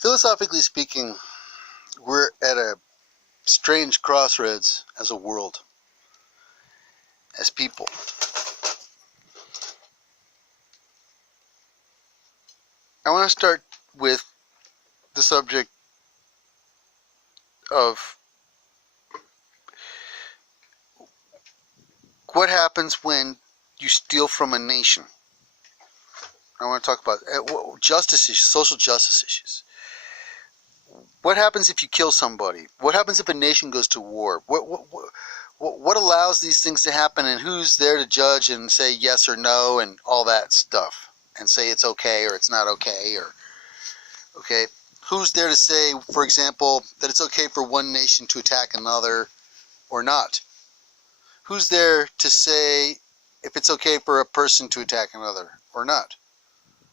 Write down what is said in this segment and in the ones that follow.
Philosophically speaking, we're at a strange crossroads as a world, as people. I want to start with the subject of what happens when you steal from a nation. I want to talk about justice issues, social justice issues. What happens if you kill somebody? What happens if a nation goes to war? What allows these things to happen, and who's there to judge and say yes or no and all that stuff, and say it's okay or it's not okay, or okay? Who's there to say, for example, that it's okay for one nation to attack another or not? Who's there to say if it's okay for a person to attack another or not?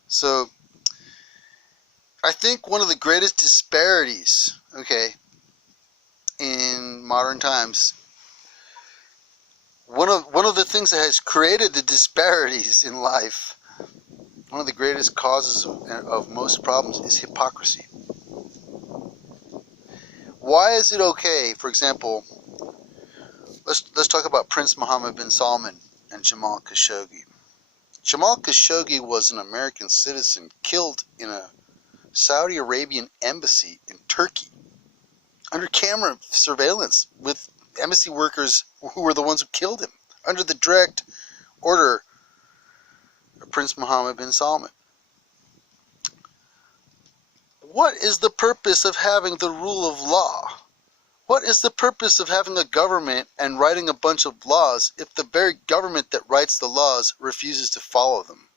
So I think one of the greatest disparities, okay, in modern times, one of the things that has created the disparities in life, one of the greatest causes of most problems is hypocrisy. Why is it okay, for example, let's talk about Prince Mohammed bin Salman and Jamal Khashoggi. Jamal Khashoggi was an American citizen killed in a Saudi Arabian embassy in Turkey under camera surveillance with embassy workers who were the ones who killed him under the direct order of Prince Mohammed bin Salman. What is the purpose of having the rule of law? What is the purpose of having a government and writing a bunch of laws if the very government that writes the laws refuses to follow them?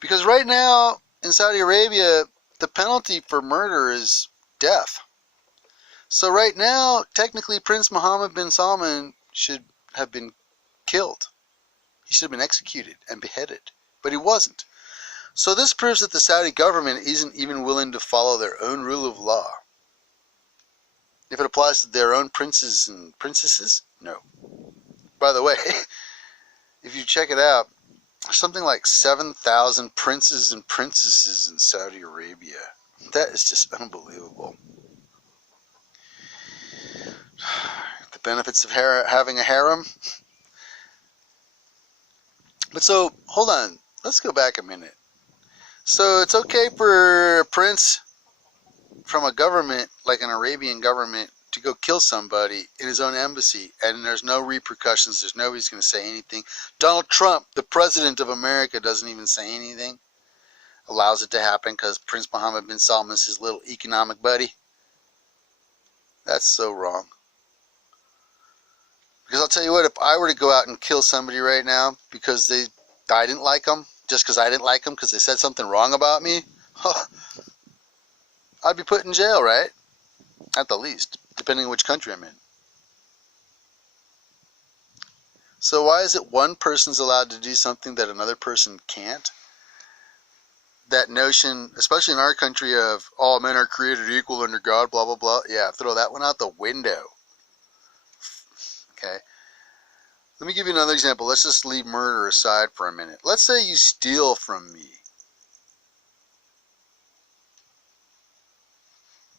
Because right now in Saudi Arabia, the penalty for murder is death. So right now, technically, Prince Mohammed bin Salman should have been killed. He should have been executed and beheaded, but he wasn't. So this proves that the Saudi government isn't even willing to follow their own rule of law. If it applies to their own princes and princesses, no. By the way, if you check it out, there's something like 7,000 princes and princesses in Saudi Arabia. That is just unbelievable. The benefits of having a harem. But so, hold on. Let's go back a minute. So it's okay for a prince from a government, like an Arabian government, to go kill somebody in his own embassy, and there's no repercussions. There's nobody's going to say anything. Donald Trump, the president of America, doesn't even say anything. Allows it to happen because Prince Mohammed bin Salman is his little economic buddy. That's so wrong. Because I'll tell you what, if I were to go out and kill somebody right now because I didn't like them, just because I didn't like them because they said something wrong about me, I'd be put in jail, right? At the least, depending on which country I'm in. So why is it one person's allowed to do something that another person can't? That notion, especially in our country, of all men are created equal under God, blah, blah, blah. Yeah, throw that one out the window. Okay. Let me give you another example. Let's just leave murder aside for a minute. Let's say you steal from me.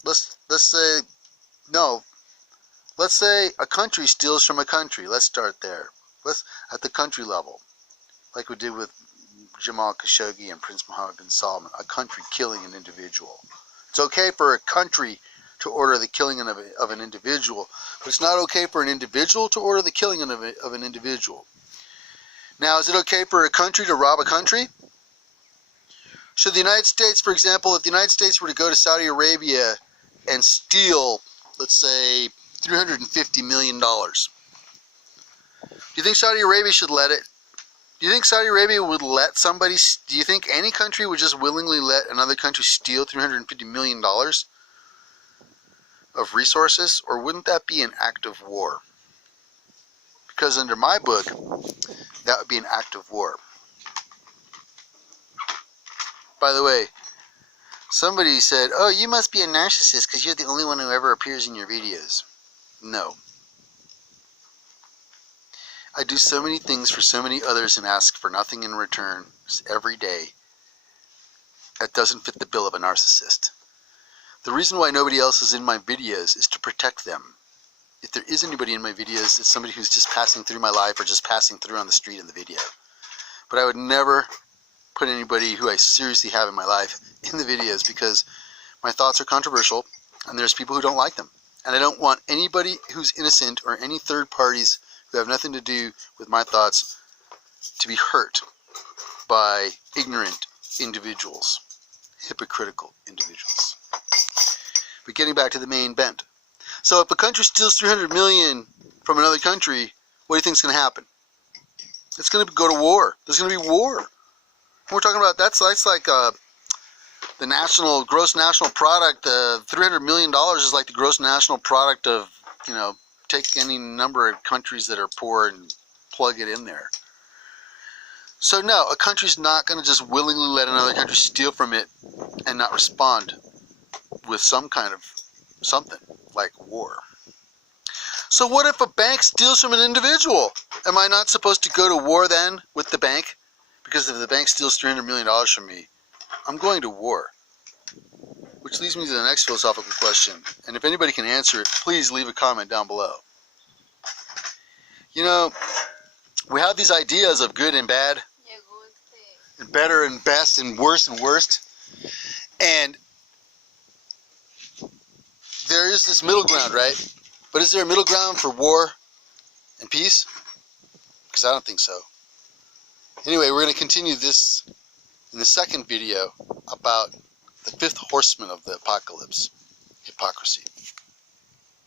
Let's say, no. Let's say a country steals from a country. Let's start there. Let's at the country level, like we did with Jamal Khashoggi and Prince Mohammed bin Salman, a country killing an individual. It's okay for a country to order the killing of an individual, but it's not okay for an individual to order the killing of an individual. Now, is it okay for a country to rob a country? Should the United States, for example, if the United States were to go to Saudi Arabia and steal, let's say, $350 million, do you think Saudi Arabia should let it? Do you think Saudi Arabia would let somebody, do you think any country would just willingly let another country steal $350 million of resources? Or wouldn't that be an act of war? Because under my book, that would be an act of war. By the way, somebody said, oh, you must be a narcissist because you're the only one who ever appears in your videos. No. I do so many things for so many others and ask for nothing in return every day. that doesn't fit the bill of a narcissist. The reason why nobody else is in my videos is to protect them. If there is anybody in my videos, it's somebody who's just passing through my life or just passing through on the street in the video. But I would never put anybody who I seriously have in my life in the videos because my thoughts are controversial and there's people who don't like them. And I don't want anybody who's innocent or any third parties who have nothing to do with my thoughts to be hurt by ignorant individuals, hypocritical individuals. But getting back to the main bent. So if a country steals 300 million from another country, what do you think is going to happen? It's going to go to war. There's going to be war. And we're talking about that's like the gross national product. $300 million is like the gross national product of, take any number of countries that are poor and plug it in there. So no, a country's not going to just willingly let another country steal from it and not respond with some kind of something like war. So what if a bank steals from an individual? Am I not supposed to go to war then with the bank? Because if the bank steals $300 million from me, I'm going to war. Which leads me to the next philosophical question. And if anybody can answer it, please leave a comment down below. We have these ideas of good and bad, and better and best and worst and worst. And there is this middle ground, right? But is there a middle ground for war and peace? Because I don't think so. Anyway, we're going to continue this in the second video about the fifth horseman of the apocalypse, hypocracy.